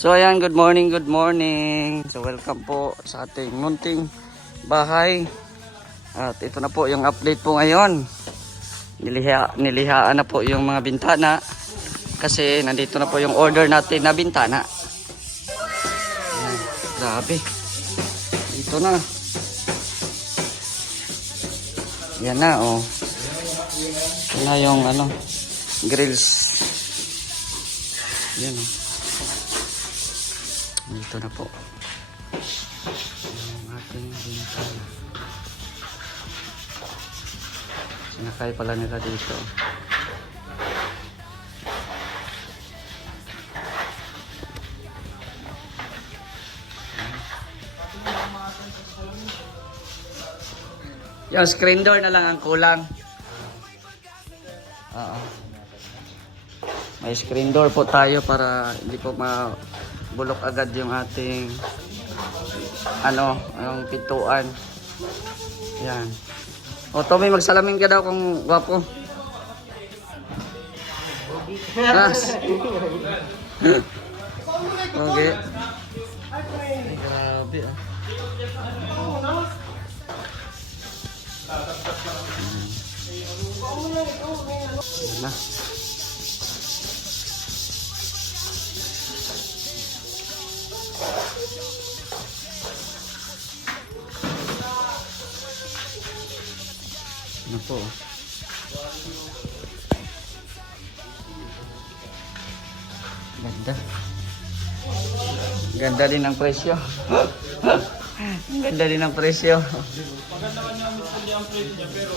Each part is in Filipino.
So ayan, good morning, good morning. So welcome po sa ating munting bahay. At ito na po yung update po ngayon. Nilihaan na po yung mga bintana. Kasi nandito na po yung order natin na bintana. Ayan, grabe. Dito na. Yan na, oh. Yan na yung grills. Yan, oh. Dito na po ang ating bintana. Sinakay pala nila dito. Yung screen door na lang ang kulang. Oo. May screen door po tayo para hindi po bulok agad yung ating yung pintuan. Yan. O Tommy, magsalamin ka daw kung gwapo. Yes. Okay. Grabe ah. Yan na. Ano po? Ganda. Ganda din ang presyo. Ganda din ang presyo. Maganda ka namin sa ang presyo niya pero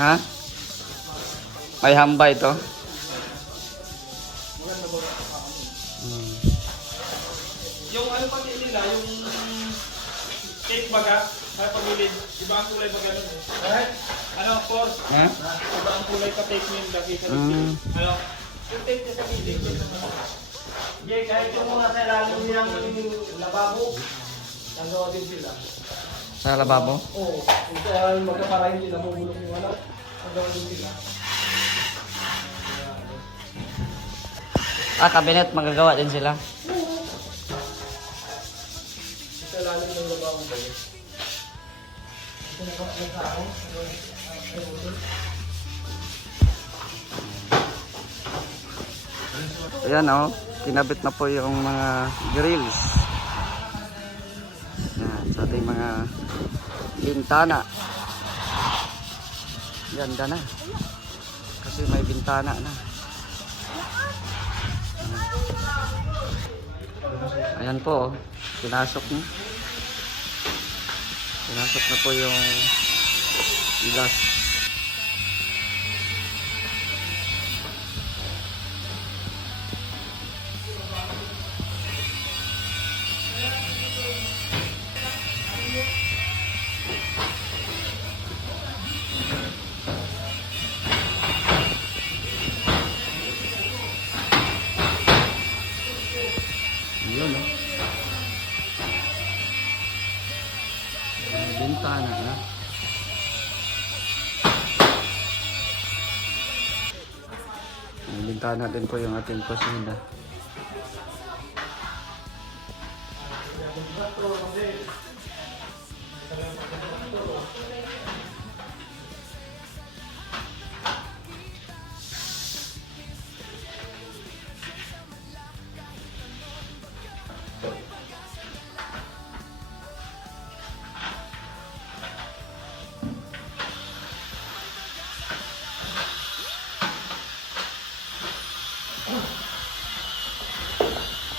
Ha? May hamba ito? maganda ba yung pati nila, yung cake baga, kaya pagilid, iba ang kulay baga nun eh. Right? Force? Ha? Iba ang kulay ka cake nila kaysa Mm. yung cake niya sa gilid. Hindi, kahit yung mga sa ilalim nilang lababo, nagawa din sila. Sa lababo? Oo, kung saan magkakarahin sila, bumulong yung nagawa din sila. Cabinet, magagawa din sila. Sa ilalim ng lababo ba yun? Ito nagkakaroon. Ayan oh, kinabit na po yung mga grills. Yan, sa ating mga bintana. Ganda na. Kasi may bintana na. Ayan po, oh, pinasok na. Pinasok na po yung glass. Yun, no? Bintana na. May bintana din po yung ating kusina.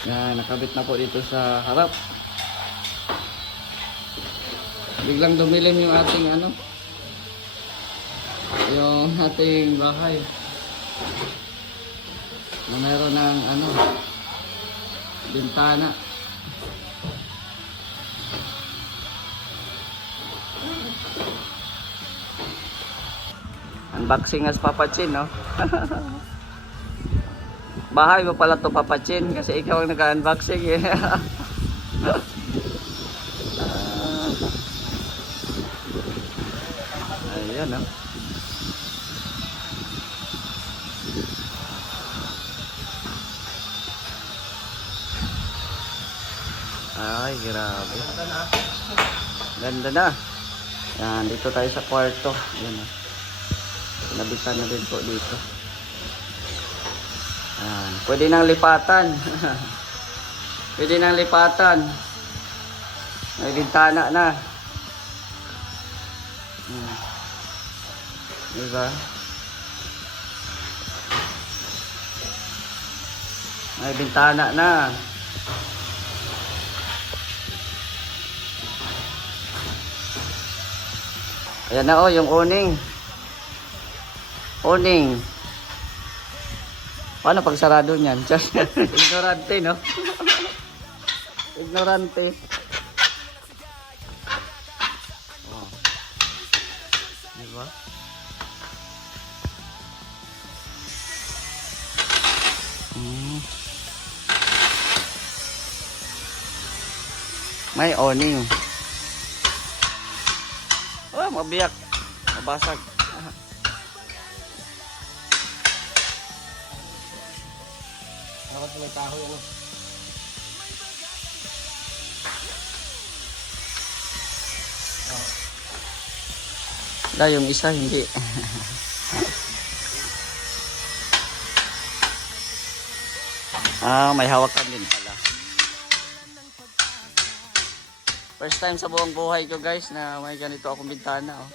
Yan, nakabit na po dito sa harap. Biglang dumilim yung ating yung ating bahay. Na meron ng bintana. Unboxing as Papa Chin, no? Bahay mo pala to Papa Chin kasi ikaw ang naka-unboxing eh. Ayan oh. Ay, grabe. Ganda na. Yan, dito tayo sa kwarto. Yan o. Nabitan na din po dito. Yan. Pwede nang lipatan. Pwede nang lipatan. May bintana na. Diba? May bintana na. Ayan na yung awning. Awning. Paano pag sarado niyan? Ignorante, no? Ignorante. Oh. Diba? May awning. Oh, mabiyak. Mabasag. Dapat may kahoy ano. Wala, yung isa hindi. May hawakan din pala. First time sa buong buhay ko guys na may ganito akong bintana. Oh.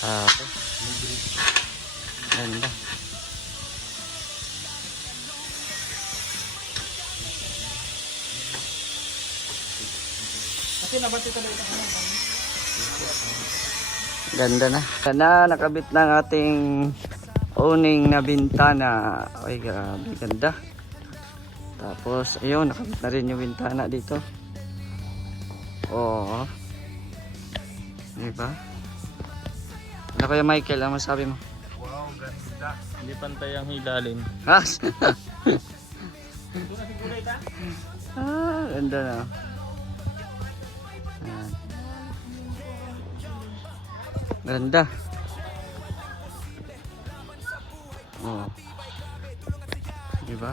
Grabe. Ganda. Kasi nabati talaga ito. Ganda na. Sana nakabit na ang ating awning na bintana. Ay, grabe. Ganda. Tapos, ayun, nakabit na rin yung bintana dito. Oo. Diba? Ano kaya Michael, ano masabi mo? Wow, ganda. Hindi pantay ang hilalim. Has! Ganda na. Ayan. Ganda. Oh. Diba?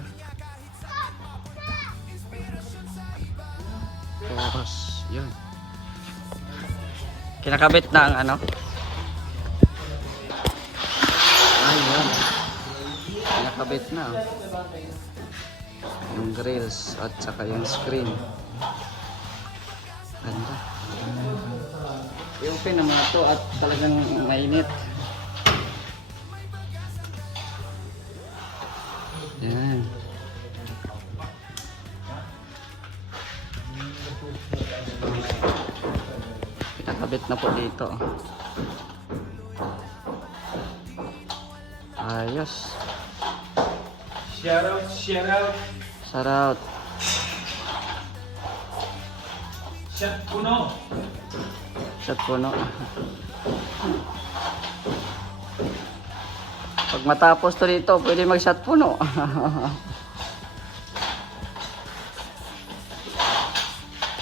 Tapos, yun. Kinakabit na ang ano? Ayun. Nakabit na. Yung grills at saka yung screen. Ganda. I-open naman ito at talagang mainit. Yan. Nakabit na po dito. Ayos. Shout out, shout out. Shout out. Shot puno. Shot puno. Pag matapos to dito, pwede mag-shot puno.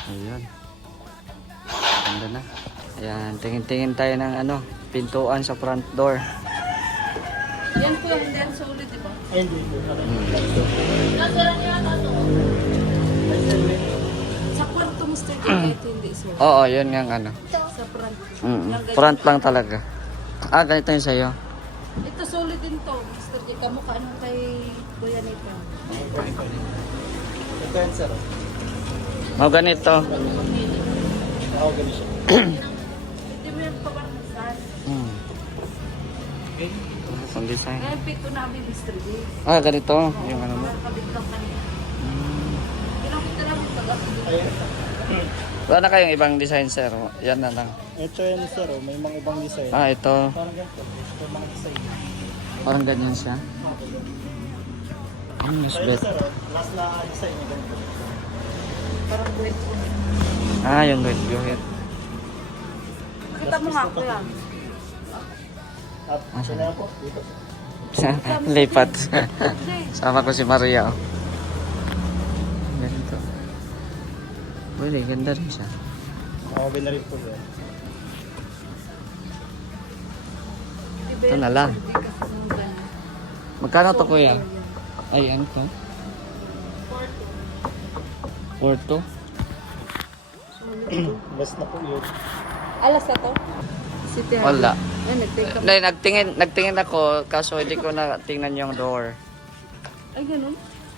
Ayan. Ganda na. Ayan, tingin-tingin tayo ng ano, pintuan sa front door. Yan po yung hindi ang solid, di ba? Ay, hindi. Nagaran niya ano? Sa kwarto, Mr. J, ito hindi solid. Oo, yun nga ang ano. Sa front. Front lang talaga. Ah, ganito yung sa'yo. Ito solid din to, Mr. J. Kamukha nung kay Kuya Nita. Ito yan, sir. Mga ganito. Ako ganito siya. Hindi mo yung pabarnasan. Okay. Ang design. Kaya pito namin, Mr. J. Ah, ganito. Yung ano mo. Nakabit lang kanina. Kinakita namin pag-upload. Ayan. Wala na kayong ibang design, sir. Yan na lang. Ito yan, sir. May mga ibang design. Ah, ito. Parang ganito. Ito mga design. Parang ganyan siya. Mas Ito, bet. sir. Last na design niya ganito. Parang buwet ko. Ah, yung red guhit. mo nga kuya. Asa na po? Dito. Lipat. Sama ko si Maria. Oh. Ganito. Wala, ganda rin siya. Okay na rin po yan. Ito na lang. Magkano to kuya? Ay, ano to? Porto. Basta na po yun. Alas na to? City Hall. Wala. Ay, nag-take ka. Nagtingin ako, kaso hindi ko na tingnan yung door. Ay, ganun?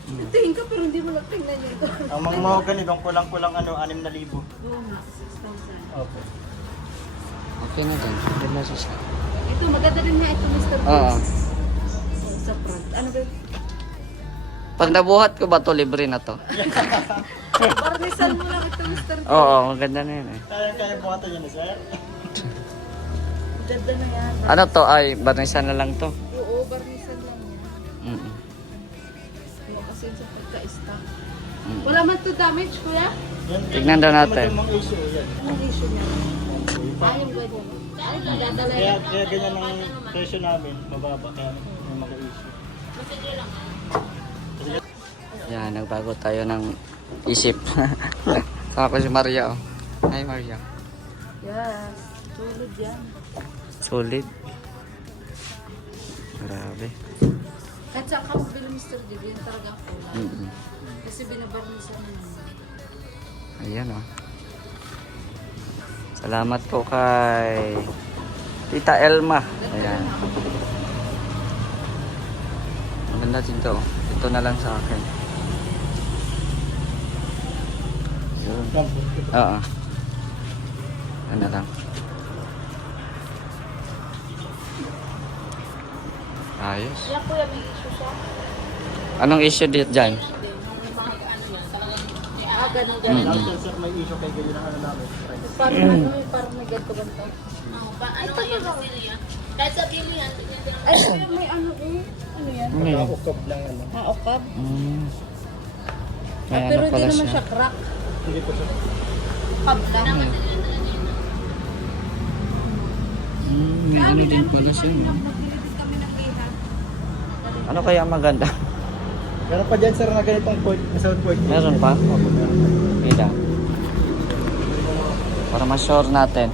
Nagtingin ka pero hindi mo nagtingnan yung door. Ang mga mahogany doon kulang-kulang 6,000. Opo. Okay na din. Ganda siya. Ito, maganda rin nga ito, Mr. Oo. Biggs. Sa front. Ano ba? Pag nabuhat ko ba to libre na to? Barnisan mo lang ito, Mr. Biggs. Oo, maganda na yun eh. Kaya buhatan yun, sir? Ganda na yan. Ano to? Ay, barnisan na lang to. Oo, barnisan lang yan. Mm. Oo, kasi sa pagka-stock. Mm. Wala man to damage, kuya? Yan, Tignan daw natin. Yung mga issue yan. Anong issue niya? Yung ganyan. Ay, dadala yan. Kaya ganyan ang presyo namin, mababa. Kaya may mga issue. Yan, nagbago tayo ng isip. Sama ko si Maria. Oh. Hi Maria. Yes. Tulad yan. Solid. Grabe. Kahit saan ka mabili, Mr. Jig, yan talaga ang kulay. Mm-mm. Kasi binabarnisan mo. Ayan oh. Salamat po kay Tita Elma. Ayan. Maganda din to. Ito na lang sa akin. Yun. Oo. Ano na lang. Ayos. Yan kuya, may issue siya. Anong issue dito dyan? Ganun. Last sir, may issue kay ganyan ang namin. Parang may ganto-ganto. Ay, talaga. Kahit sabihin mo yan, Ay, kuya, may ano eh. Ano yan? Nakaukap lang Okab. May Pero ano hindi pala naman siya. siya crack. Hindi po siya. Okab lang. May ano din pala siya. Naglilitis kami ng liha. Ano kaya maganda? Meron pa dyan sir na ganitong point, sound point. Meron pa? Opo, meron pa. Pila. Para ma-sure natin.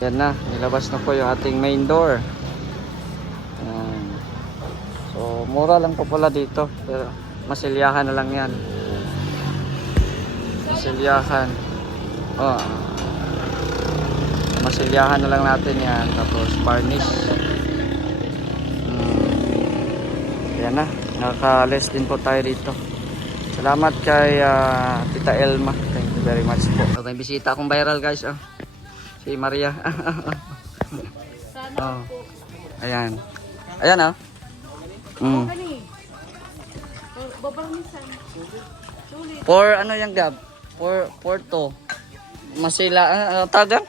Yan na, nilabas na po yung ating main door. Yan. So, mura lang po pala dito. Pero masilyahan na lang yan. Masilyahan. Oh. Masilyahan na lang natin yan. Tapos varnish. Yan na, nakaka-less din po tayo dito. Salamat kay Tita Elma. Thank you very much po. So, may bisita akong viral guys. Oh. Si Maria. Oh. Ayan. Ayan oh. Mm. Kani. Babarnisan. Sulit. For ano yung gab? For to. Masila, tagang?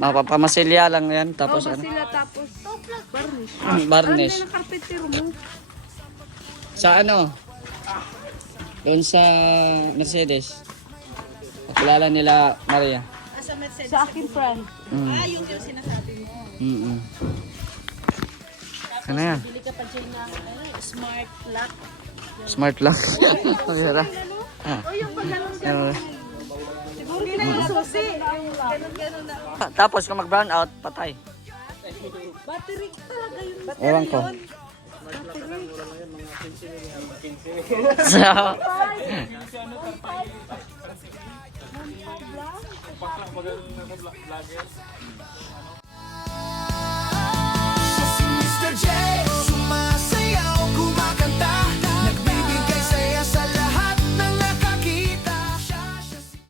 Mapapamasilya lang yan. Tapos ano? Sila tapos barnish. Varnish. Ano na carpenter mo? Sa ano? Doon sa Mercedes. Kilala nila Maria. Sa akin, friend. Mm. yung sinasabi mo. Mm. Ano yan? Bili ka pa dyan ng smart lock. Smart lock. Mayroon. Ah. O yung pag ganun Ano? siguro hindi na yung susi. Ganun na. Tapos kung mag-brown out, patay. Battery talaga yun. Ewan ko. So,